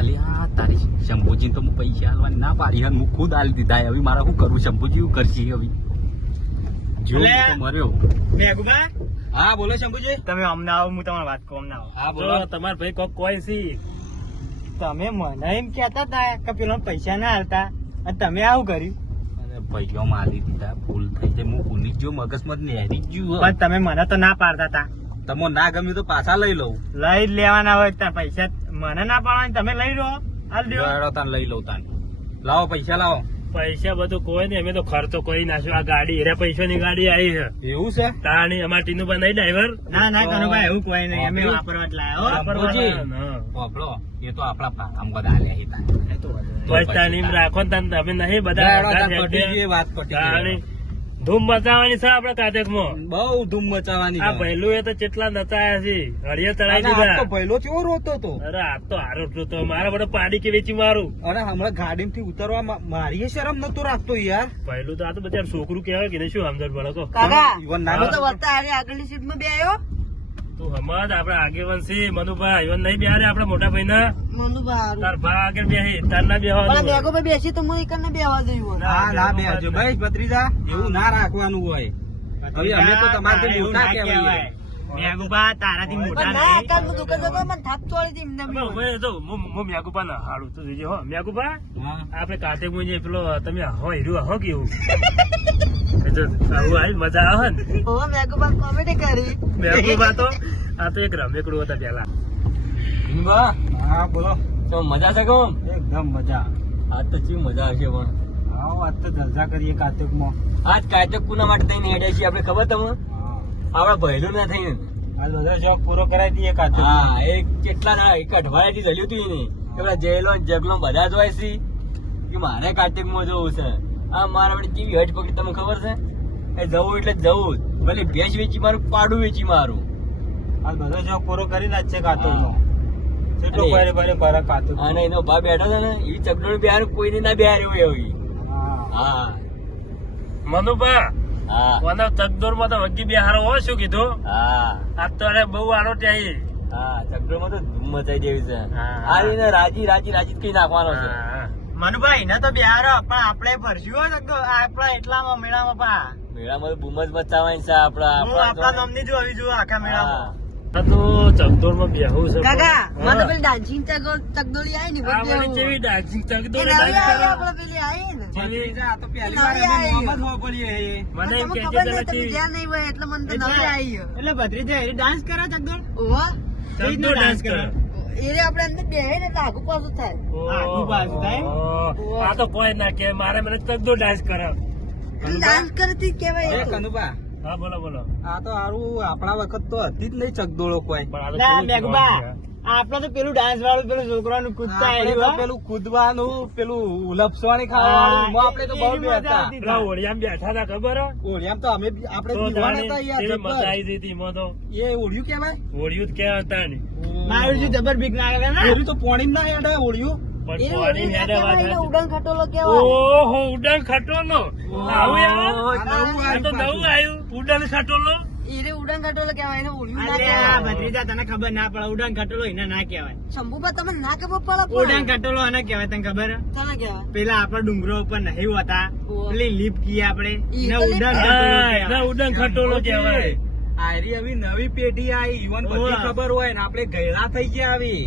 અલ્યા તારી શંભુજી તો પૈસા આલવાની ના પાડી હે, હું ખુદ આલી દીધા. હવે મારે શું કરવું? શંભુજી શું કરશે હવે? જો મર્યો. મેઘુબા, હા બોલો શંભુજી. તમે અમને આવો, હું તમારી વાત કહું. અમને આવો. હા બોલો. તમારા ભાઈ કોક કોઈ સી તમે મને એમ કેતા હતા કે પેલા પૈસા ના હાલતા અને તમે આવું કર્યું. પૈસા મારી દીધા, ભૂલ થઈ જાય. હું ભૂલી જ જો, મગજમાં નેહરી જ ગયું. પણ તમે મને તો ના પાડતા હતા. તમને ના ગમ્યું તો પાછા લઈ લઉં. લઈ જ લેવાના હોય ત્યાં પૈસા મને ના પાડવાની, તમે લઈ લો. હાલ દો. તાન લઈ લઉં. તાન લાવો પૈસા લાવો. પૈસા બધું કોઈ નહીં, અમે તો ખર્ચો કરી નાખ્યો. આ ગાડી એરા પૈસાની ગાડી આવી છે. એવું છે? તાણી અમાર ટીનુબા નહીં ડ્રાઈવર. ના ના કનુભાઈ, એવું કોઈ નહીં. અમે વાપરવા જ લાયા. વાપરો એ તો આપડા આમ બધા આલ્યા. રાખો ને તમે નહીં બધા વાત પટી. ધૂમ મચાવવાની છે આપડે કાતેક માં. બહુ ધૂમ મચાવવાની. આ પહેલું એ તો કેટલા નચાયા છે, હળિયા ચડાવી દીધા. પહેલો કેવો રોતો હતો? અરે આ તો હારો તો મારા બધો પાડી કે વેચી મારું. અરે હમણાં ગાડી થી ઉતરવા મારી શરમ નતો રાખતો યાર. પહેલું તો આ તો બધા છોકરું કહેવાય કે શું સમજણ પડે તો. આગળની સીટ માં બે આવ્યો. તું હમણાં આપડે આગેવાન છે મનુભાઈ, ઇવન નહીં બેહારે આપડે મોટા ભાઈ ના. તાર ભા આગળ બેહી, તાર ના બેહવા બેસી તો હું એક ને બેહવા દઉં. ના બેહજો ભાઈ ભત્રીજા, એવું ના રાખવાનું હોય. હવે અમે તો તમારાથી મોટા કહેવાય. મેઘુબા તારાથી મોટા ના કાલ હું દુકાન જતો મને થાપ ચોળી હતી એમને. હું મેઘુબા ના હાડું તો જોજે હો. મેઘુબા આપડે કાતે મુજે પેલો તમે હો હીરું હો કેવું આવું આવી મજા આવે ને. ઓ મેઘુબા કોમેડી કરી. મેઘુબા તો આ તો એક રમેકડું હતા પેલા. હા બોલો. તો મજા છે કોમ? એકદમ મજા. આજ તો ચી મજા હશે પણ. હા આજ તો જલસા કરીએ કાતક માં. આજ કાતક કુના માટે થઈને હેડે છે આપડે ખબર તમને? આપડે ભયલું ના થઈને આ બધા શોખ પૂરો કરાવી દઈએ કાતક. હા એક કેટલા એક અઠવાડિયાથી જલ્યું હતું ને કે પેલા જેલો જગલો બધા જોય છે કે મારે કાર્તિક માં જવું છે. આ મારા વડે કેવી હજ પકડી તમને ખબર છે? એ જવું એટલે જવું જ. ભલે ભેંસ વેચી મારું, પાડું વેચી મારું. આ બધો શોખ પૂરો કરી નાખ છે કાતક નો. કેટલો ભારે ભારે ભરા કાતક. અને એનો ભા બેઠો છે ને એવી ચકડોળ બિહાર કોઈને ના બિહાર્યું એવી. હા મનુભા, હા ચકડોળ માં તો વગી બિહારો હોય શું કીધું? હા આ તો અરે બહુ આરો ત્યાં. હા ચકડોળ માં તો ધૂમ મચાઈ દેવી છે. આ રાજી રાજી રાજી કઈ નાખવાનો છે. મનુભાઈ ને તો બિહારો પણ આપણે ભરશું આપડા એટલામાં મેળામાં પા મેળામાં બૂમ જ મચાવવાની છે. આપડા નામની જો આવી જો આખા મેળામાં તો ચકડોળ માં બેહવું છે. કાકા મને પેલી ડાન્સિંગ ચકડોળી આવી ને કેવી ડાન્સિંગ ચકડોળ આપડે પેલી આવી ને તો પહેલી વાર અમે મોહમ્મદ હો બોલીએ. મને એમ કે ખબર નહીં તમે જ્યાં નહીં હોય એટલે મને તો નવી આવી એટલે ભત્રીજા એ ડાન્સ કરે ચકડોળ. ઓહો ચકડોળ ડાન્સ કરે. એને આપણે અંદર બેહે ને એટલે આગુ પાછું થાય. આગુ પાછું થાય. આ તો કોઈ ના કે મારે મને ચકડોળ ડાન્સ કરે. ડાન્સ કરતી કેવાય કનુભા. હા બોલો બોલો. આ તો સારું આપણા વખત તો હતી જ નહીં ચકડોળો કોઈ. આપડે તો પેલું ડાન્સ વાળું પેલું છોકરાનું કૂદતા પેલું કૂદવાનું પેલું લપસવાની ખાવાનું આપડે તો બહુ બે હતા. ઓળિયામાં બેઠા હતા ખબર? ઓળિયામ તો અમે આપડે બીવાના હતા યાર. મજા આવી હતી એમાં તો. એ ઓળિયું કેવાય? ઓળિયું જ કેવા હતા ને. મારું જબર બીક લાગે ને. ઓળિયું તો પોણી ના હેડે ઓળિયું. ઉડાન ખટોલો કેવાય. ઓહો ઉડાન ખટોલો. આવું યાર તો નવું આવ્યું ઉડાન ખટોલો. એને ઉડાન ખટોલો કેવાય એને ઓળિયું ના કહેવાય. કહેવાય. ભત્રીજા તને ખબર ના પડે ઉડાન ખટોલો એને ના કહેવાય. શંભુબા તમને ના ખબર પડે. ઉડાન ખટોલો એને કહેવાય તને ખબર? તને કહેવાય. પેલા આપડા ડુંગરો ઉપર નહીં હોતા પેલી લીપ કીએ આપડે ઉડાન ખટોલો કહેવાય. આરી હવે નવી પેઢી આવી ઈવન બધી ખબર હોય ને આપડે ગયડા થઈ ગયા આવી.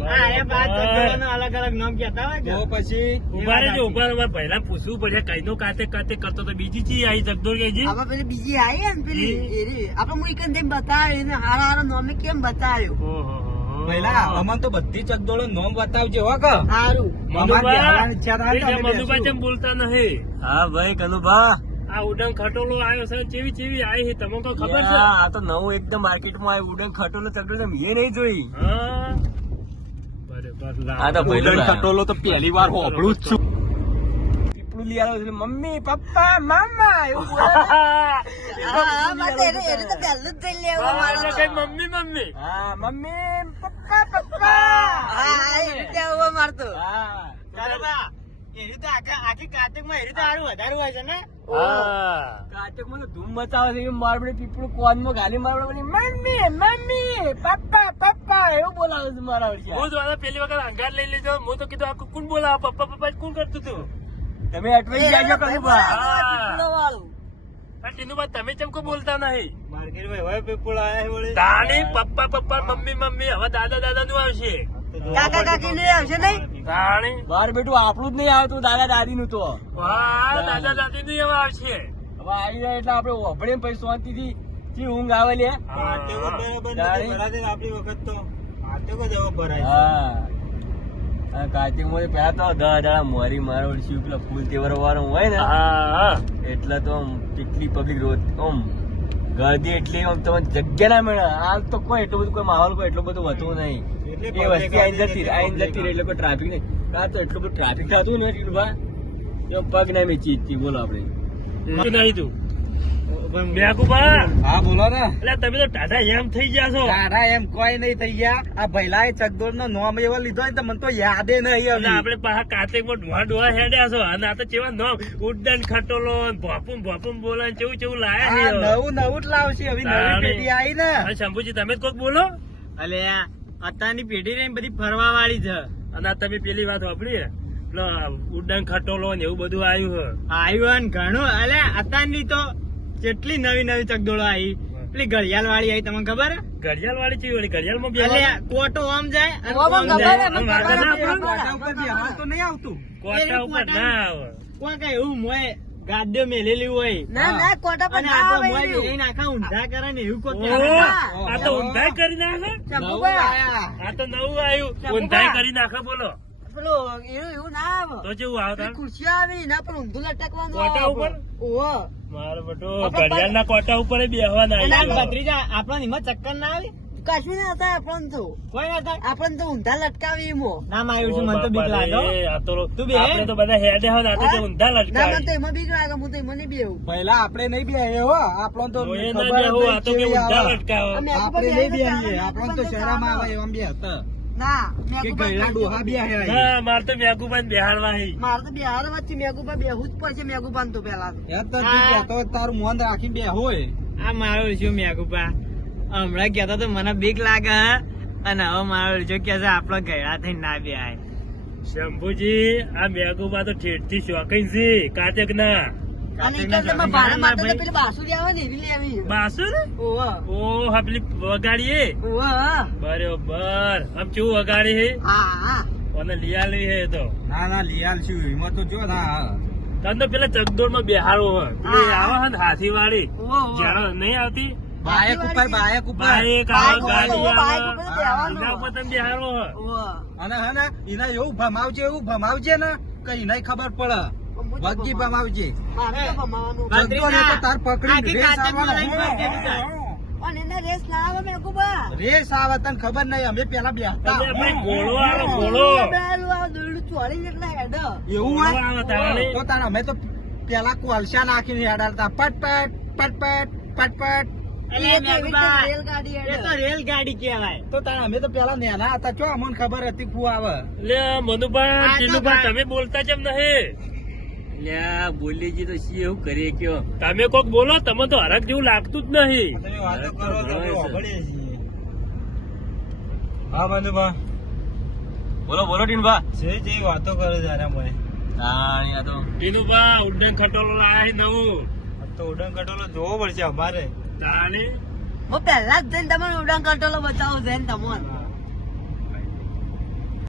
અલગ અલગ નામ કેતા હોય તો પછી ઉભા પહેલા પૂછવું પડે કઈ નો કાતે કાતે કરતો તો બીજી ચીજ આવી ચકડોળ કે આપડે પેલી બીજી આવી ને પેલી આપડે હું એક જેમ બતાવ્યું એને હારા હારા નોમે કેમ બતાવ્યું. પહેલા અમન તો બધી ચકડોળો નોમ બતાવજો હો કે સારું. મનુભાઈ જેમ બોલતા નહીં. હા ભાઈ કનુભા આ ઉડન ખટોલો આવ્યો છે ચેવી ચેવી આવી છે તમને તો ખબર છે? આ તો નવું એકદમ માર્કેટ માં આવ્યું ઉડન ખટોલો ચકડોળ મેં નહીં જોઈ. આ તો ઉડન ખટોલો તો પહેલી વાર હોભળું જ છું. પીપળું લઈ આવ્યો છે મમ્મી પપ્પા મામા એવું બોલે. મમ્મી મમ્મી હા મમ્મી પપ્પા પપ્પા મારતો એની તો આખી કાર્તિકમાં એની તો સારું વધારે હોય છે ને હા કાર્તિકમાં તો ધૂમ મચાવે છે મારબડી પીપળું કોનમાં ગાલી મારબડી મમ્મી મમ્મી પપ્પા પપ્પા એવું બોલાવે છે મારા વચ્ચે હું તો પેલી વખત અંગાર લઈ લેજો હું તો કીધું આ કોણ બોલાવે પપ્પા પપ્પા કોણ કરતું તું તમે અટવાઈ જાજો કનુભા આ ટીનુભા તમે કેમ કો બોલતા નહીં માર્કેટમાં હવે પીપળ આયા વળી તાણી પપ્પા પપ્પા મમ્મી મમ્મી હવે દાદા દાદા નું આવશે કાકા કાકી ને આવશે નહીં તાણી માર બેટું આપણું જ નહીં આવતું દાદા દાદી નું તો વાહ દાદા દાદી નું હવે આવશે હવે આવી જાય એટલે આપડે ઓભળે પછી શાંતિ થી ઊંઘ આવે લે આપડી વખત તો કાર્તિક માં પેલા તો 10 દાડા મોરી મારો પેલા ફૂલ તહેવાર વાળો હોય ને હા એટલે તો આમ કેટલી પબ્લિક રોજ આમ ગરદી એટલી આમ તમને જગ્યા ના મળે હાલ તો કોઈ એટલું બધું કોઈ માહોલ કોઈ એટલું બધું હતું નહીં એ વસ્તી આઈને જતી રહી એટલે કોઈ ટ્રાફિક નહીં આ તો એટલું બધું ટ્રાફિક થતું ને ટીનુભા પગ ના મેચી હતી બોલો આપડે નહીં તું મેકુબા હા બોલો ને એટલે તમે તો ટાટા એમ થઈ ગયા છો તારા એમ કોઈ નહીં થઈ ગયા આ ભૈલા એ ચકદોર નો નોમ એવો લીધો ને તો મને તો યાદે નહીં એટલે આપડે પાછા કાર્તિક માં ડોહા ડોહા હેડ્યા છો અને આ તો કેવા નોમ ઉડ્ડન ખટોલો ભોપુમ બોલો ને કેવું લાયા છે નવું જ લાવશે હવે નવી પેઢી આવી ને શંભુજી તમે જ કોક બોલો અલે અત્યારની પેઢી ને બધી ફરવા વાળી છે અને આ તમે પેલી વાત વાપરી ઉડ્ડન ખટોલો ને એવું બધું આવ્યું ઘણું અલે અત્યારની તો કેટલી નવી ચકડોળો આવી પેલી ઘડિયાળ વાળી આવી તમને ખબર ઘડિયાળ વાળી ચી વળી ઘડિયાળ માં કોટો આમ જાય તો નહીં આવતું કોટા ઉપર ના આવે કોઈ કઈ એવું મોય ગાડીઓ મેલેલી હોય ના કોટા પર આખા ઊંધા કરે ને એવું કોઈ આ તો ઊંધાઈ કરી નાખે આ તો નવું આવ્યું ઊંધાઈ કરી નાખે બોલો એવું ના આવે તો કેવું આવતા ખુશી આવી ના પણ ઊંધું લટકવાનું કોટા ઉપર ઓહો મારો બેટો ઘડિયાળ ના કોટા ઉપર બેહવાના ભત્રીજા આપણને એમાં ચક્કર ના આવે કશું ના હતા આપણને તો કોઈ ના હતા આપણને તો ઊંધા લટકાવી એમો ના માર્યું છે મને તો બીક લાગે તું બે આપણે તો બધા હેડે હોય આ તો ઊંધા ના લટકાવે મને તો એમાં બીક લાગે હું તો એમાં નહીં બેહું પહેલા આપણે નહીં બેહે હો આપણને તો હું એ ના બેહું, આ તો કે ઊંધા લટકાવે આપણે નહીં બેહીએ આપણને તો શરમ આવે એમ બે હતા ના કે ગયડા ડોહા બેહે હા મારે તો મેઘુભાઈ બેહાડવા હી મારે તો બિહાર વચ્ચે મેઘુબા બેહું જ પડશે મેઘુબા તો પેલા તો તારું મોન રાખીને બે હોય આ મારો શું મેઘુબા હમણાં કેતો તો મને બીક લાગે અને હવે મારો જો કે છે આપણો ગયડા થઈને ના બે આય શંભુજી આ મેઘુબા તો ઠેઠ થી શોખીન છે કાચક ના બાસુર ઓ હપલી વગાડીએ બરોબર આમ કેવું વગાડી હે અને લિયાલી હે તો ના લિયાલ છું એમાં તો જો ના તને તો પેલા ચકડોળ માં બેહાડો હોય આવે હે હાથી વાળી જયારે નહીં આવતી બાયક ઉપર બાઈક આવે, ગાડી આવે, એના ઉપર તમે બેહાડો હોય અને હે ને એના એવું ભમાવજે ને કે એને ખબર પડે વગી ભમાવજે તાર પકડી રેસ આવે તને ખબર નહીં અમે પેલા બેસતા ઘોડો આવે ઘોડો એવું હોય તો તાર અમે તો પેલા કોલસા નાખીને હેડાડતા પટપટ રેલગાડી કેવાય તો તાર અમે તો પેલા નેના હતા ચો અમને ખબર હતી કુ આવે લે મનુભા ટીનુભા તમે બોલતા કેમ નહીં બોલીજી તો શી એવું કરીએ કયો તમે કોક બોલો તમે તો હરક જેવું લાગતું જ નહીં હા મનુભા બોલો ટીનુભા જે વાતો કરે જરા મને ટીનુભા ઉડ્ડન ખટોલો લાયા છે નવું તો ઉડન કટોલો જોવો પડશે અમારે તાણી હું પહેલા જ જઈને તમને ઉડન કટોલો બતાવું છે તમને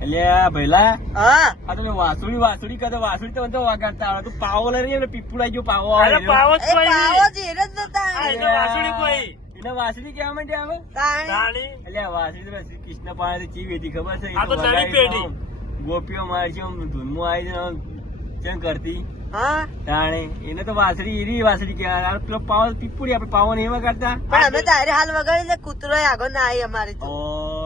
એટલે ભઈલા આ તમે વાસુડી કહો વાસુડી તો બધો વગાડતા આવડે તું પાવો લઈ ને પીપુડા ગયો પાવો અરે પાવો જ કોઈ એને વાસુડી કોઈ એને વાસુડી કેવા માંડે આવે તાણી એટલે વાસુડી તો શ્રી કૃષ્ણ પાણી ચી વેધી ખબર છે આ તો નવી પેઢી ગોપીઓ મારી છે ધૂનમાં આવી છે કેમ કરતી તાણે એને તો વાસળી એરી વાસળી કહેવાય પેલો પાવો પીપુડી આપડે પાવો ને એવા કરતા પણ અમે તારે હાલ વગાડી ને કૂતરો આગળ ના આવી અમારી તો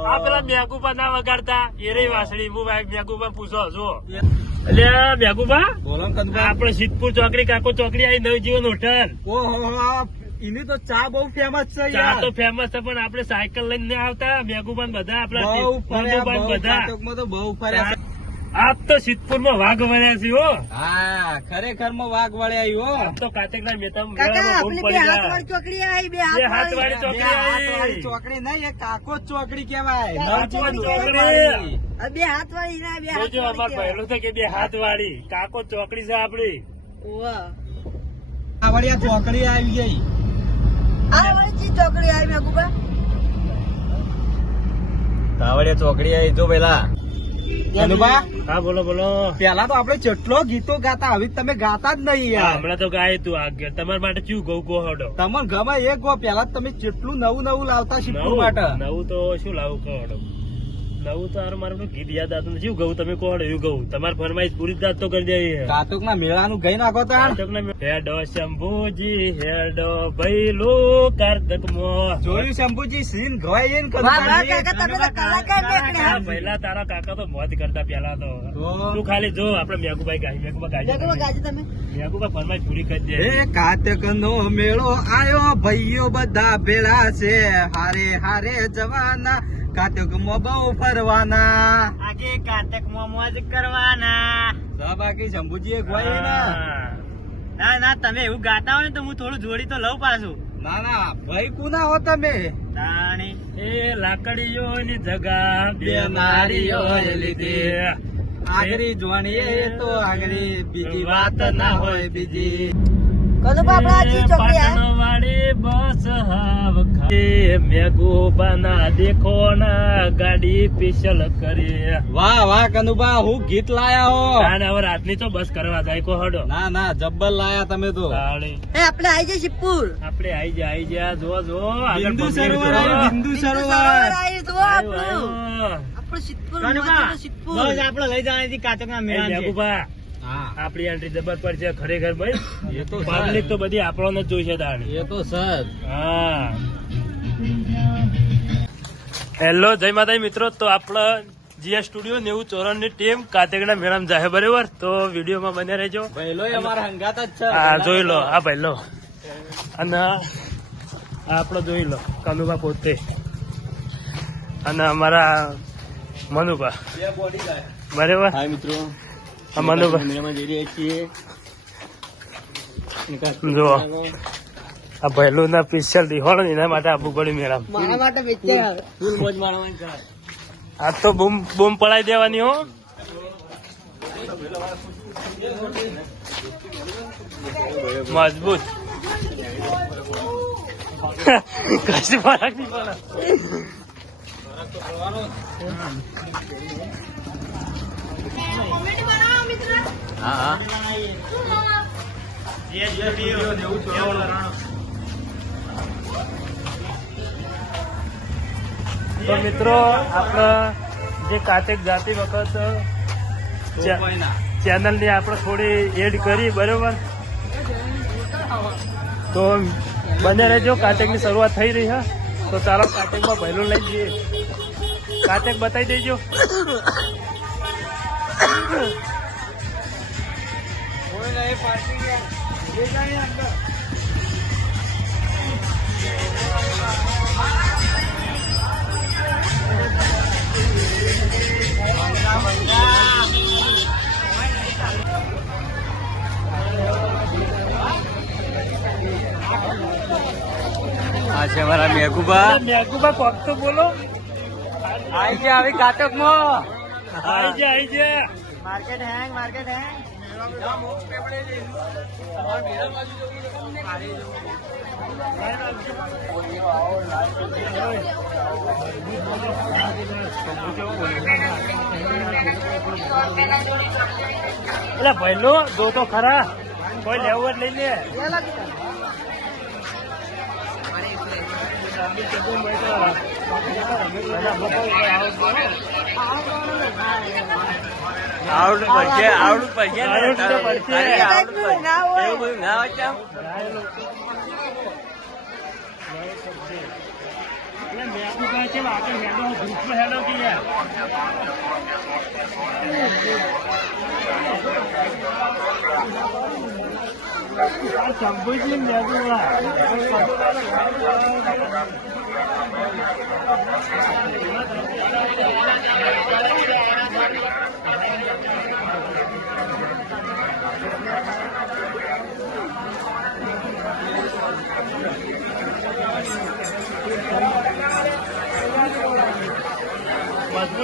આ પેલા મેઘુબા ના વગાડતા એ રહી વાસળી હું મેઘુબા પૂછો જો એટલે મેઘુબા બોલો આપડે સિદ્ધપુર ચોકડી કાકો ચોકડી આવી નવજીવન હોટલ ઓહો એની તો ચા બહુ ફેમસ છે ચા તો ફેમસ છે પણ આપડે સાયકલ લઈને આવતા મેઘુબાન બધા આપડા બધા બહુ ફર્યા આપ તો સિદ્ધપુર માં વાઘ વળ્યા છે હો. હા ખરેખર માં વાઘ વળ્યા હો. આપ તો કાતેક ના મેતા કાકા આપણી બે હાથવાળી ચોકડી આવી, બે બે હાથવાળી. હાથવાળી ચોકડી આવી. ચોકડી નહીં એ કાકો ચોકડી કેવાય. કાકો નવચોક ચોકડી. આ બે હાથવાળી ના, બે જોજો અમાર હાથવાળી પહેલું તો કે બે હાથ વાળી કાકો ચોકડી છે આપડી. ઓવા. આવડિયા ચોકડી આવી ગઈ. આ વાળી ચી ચોકડી આવી મેકુબા? આવડિયા ચોકડી આવી જો પેલા. અનુભા હા બોલો બોલો. પેલા તો આપડે જેટલો ગીતો ગાતા હવે તમે ગાતા જ નહીં હા, યાર. હમણાં તો ગાય તું આગળ તમારા માટે ચું ગૌ ગોહડો. તમને ગમે એ ગો પેલા તમે જેટલું નવું નવું લાવતા શીખવું માટે. નવું તો શું લાવું કહો નવું તો હારું મારું ગીત યાદ આવતું નથી. શું ગયું તમે કહો એવું ગયું તમારી ફરમાઈશ પૂરી જાત તો કરી દઈએ. કાતુક ના મેળાનું ગઈ નાખો તાર. હેડો શંભુજી હેડો ભૈલો કાર્તક મો. જોયું શંભુજી સીન ગવાય ને વાહ, વાહ, કાકા તમે તો કલાકાર નીકળ્યા. પહેલા તારા કાકા તો મોત કરતા પેલા તો તો તું ખાલી જો આપડે મેઘુભાઈ ગાય મેઘુબા મેકુબા ગાય ગાજી તમે. મેઘુબા ફરમાઈશ પૂરી કરી દે. એ કાતક નો મેળો આયો ભાઈઓ બધા ભેળા છે હારે હારે જવાના કાતક માં બહુ ફરવાના. આજે કાતક માં મોજ કરવાના. બાકી શંભુજી ગવાય ને. હા. ના ના તમે એવું ગાતા હોય ને તો હું થોડું જોડી તો લઉં પાછું. ના ના ભાઈ કુના હો તમે. તાણી એ લાકડીઓની જગા બે બે નારીઓએ લીધી. આગરી જોણી એ તો આગરી બીજી વાત ના હોય બીજી. કદો બાપડા ચી ચોકડી આવી? પાટણવાળી બસ હાવ ખાય. મેઘુબાના દેખો ના ગાડી સ્પેશિયલ કરી. વાહ વાહ કનુબા હું ગીત લાયા હો. તાને હવે રાતની તો બસ કરવા જાય કો હડો. ના ના જબ્બર લાયા તમે તો. તાળી. એ આપણે આવી જઈએ શિવપુર. આપણે આઈ જા જો જો આગળ બિંદુ પબ્લિક સરોવર જો. આવ્યું, બિંદુ બિંદુ સરોવર. સરોવર આવી જુઓ આવ્યું, આપણું. આવ્યું. આપણું સિદ્ધપુર કનુબા, મોજ સિદ્ધપુર. બસ આપણે લઈ જવાની કાતક ના એ મેઘુબા હા આપડી એન્ટ્રી જબર પર છે ખરેખર ભાઈ. એ તો પબ્લિક તો બધી આપણને જ જોઈશે તાણી. એ તો સર. હા હેલો જય માતાજી મિત્રો. તો આપણા જીએસ સ્ટુડિયો 94 ની ટીમ કાતેકના મેળામાં જાય બરાબર. તો વિડીયોમાં બને રહેજો. પહેલો અમારા હંગાત જ છે. હા જોઈ લો આ ભાઈ લો અને આ આપણો જોઈ લો કનુભા પોતે અને અમારા મનુભા બે બોડી ગાય. બરાબર. હાય મિત્રો આ મનુભા મેળામાં જઈ રહ્યા છીએ. જો આ પહેલું ના સ્પેશિયલ દિહોળ એના માટે આપવું પડ્યું મેળામાં. મારા માટે વેચે આવે. ફૂલ મોજ મારવાની છે. આ તો બૂમ બૂમ પડાઈ દેવાની હો. મજબૂત કશી ફરક નહીં પડે. હા હા તો મિત્રો આપણે જે કાતેક જાતી વખત ચેનલ ની આપણે થોડી એડ કરી બરોબર. તો બને રહેજો કાતેક ની શરૂઆત થઈ રહી છે. તો ચાલો કાતેક માં પહેલું લઈ જઈએ. કાતેક બતાવી દેજો. કોઈ નહીં પાર્ટી અંદર. આ છે અમારા મેઘુબા. મેઘુબા કોક તો બોલો. આવી ગયા આવી કાતક માં. આઈ જા માર્કેટ હેંગ, માર્કેટ હેંગ. એટલે ભાઈલો જો તો ખરા કોઈ લેવું જ લઈ લે. આવડું પડશે આવડું પડશે ને. આવડું તો પડશે. આવડું પડશે. ના હોય. એવું બધું ના હોય કેમ? શંભુજી મેઘુબા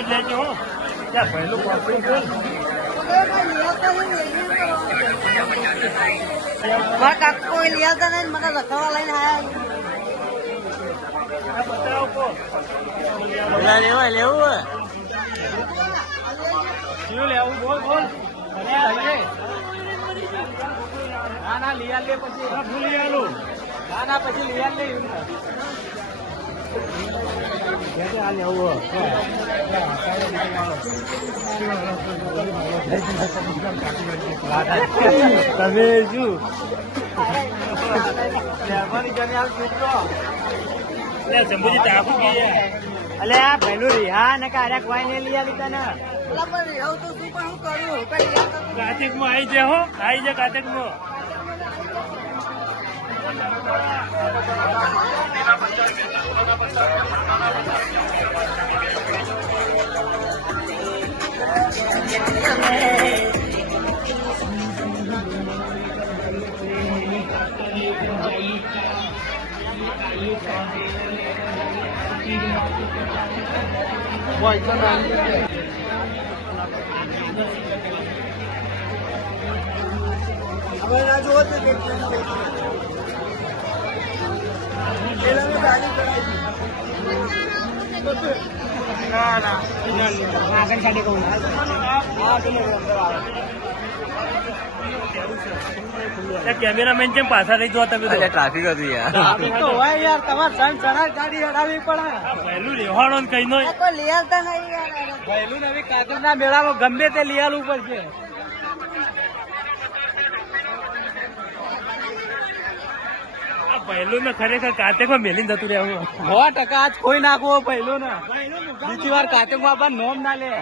જ લેજો હો ત્યાં પહેલું પાછું બોલ કાકો લિયા હતા ને મને રખડવા લઈને આયા બતાવો કો લેવું લેવું શું લેવું બોલ બોલ ના ના લિયા લે પછી ભૂલી આલું ના ના પછી લિયા લે તમે શું શંભુજી ટાપુ ગઈ અલે આ પેલું રિહા ને કાર્યા કોઈ ને લિયા લીધા ને કાર્તિક માં આવી જાય હો આવી જાય કાર્તિક માં કેમેરામેન કેમ પાછા રહી જો તમે ટ્રાફિક હતું યાર તો હોય યાર તમારે સંગ ચણા ગાડી હડાવી પડે પહેલું રેવાડો ને કઈ નો કોઈ લિયાલતા નહીં યાર પહેલું નવી કાજુ ના મેળામાં ગમે તે લિયાલું પડશે પહેલું ને ખરેખર કાર્તિક માં મેલીને જતું રહેવું 100% આજ કોઈ નાખવો પહેલું ને બીજી વાર કાચક બાપા નોમ ના લે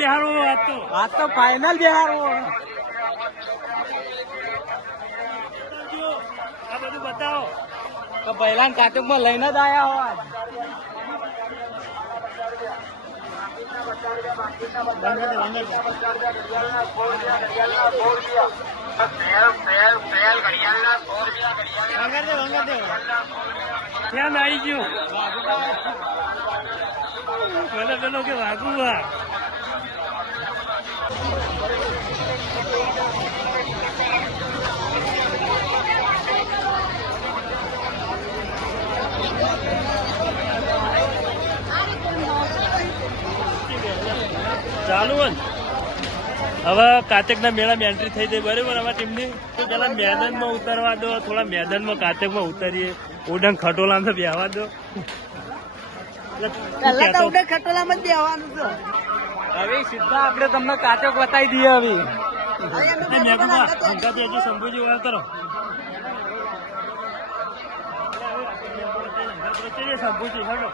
બિહારો આ તો ફાઇનલ બિહારો આ બધું બતાવો તો પહેલા કાચક માં લઈને જ આયા હોવા ધ્યાન આવી ગયું પેલો પેલો કે વાગુ વા ચાલુ હોય હવે કાતક ના મેળામાં એન્ટ્રી થઈ જાય બરોબર અમારા ટીમની તો પેલા મેદાનમાં ઉતરવા દો થોડા મેદાનમાં કાતક માં ઉતરીએ ઉડંગ ખટોલા તો બેહવા દો પેલા તો ઉડે ખટોલામાં જ બેહવાનું છે હવે સીધા આપણે તમને કાચક બતાવી દઈએ હવે હજી શંભુજી વાત કરો શંભુજી હેડો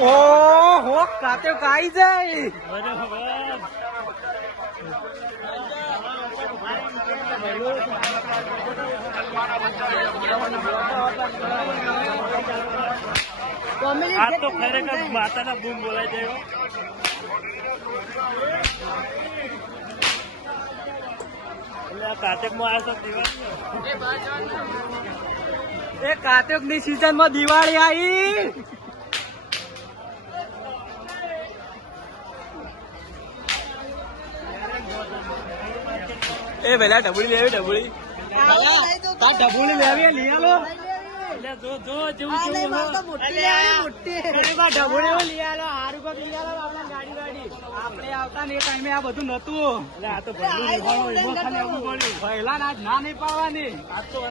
ઓહો કાચક આવી જાય આ તો ખરેખર માતાના બૂમ બોલાય છે એટલે આ કાતક માં આવ્યો દિવાળી એ કાચક ની સિઝન માં દિવાળી આવી એ પેલા ડબુડી લેવી ડબુડી ડબુડી લેવી લઈ લો જો જેવું ડબુડી લઈ આલો હારું કોક લઈ આલો આપણે ગાડી આપણે આવતા ને એ ટાઈમે આ બધું નતું આ તો પહેલું ખાલી આવવું પડ્યું પહેલા ના નહીં પાડવાની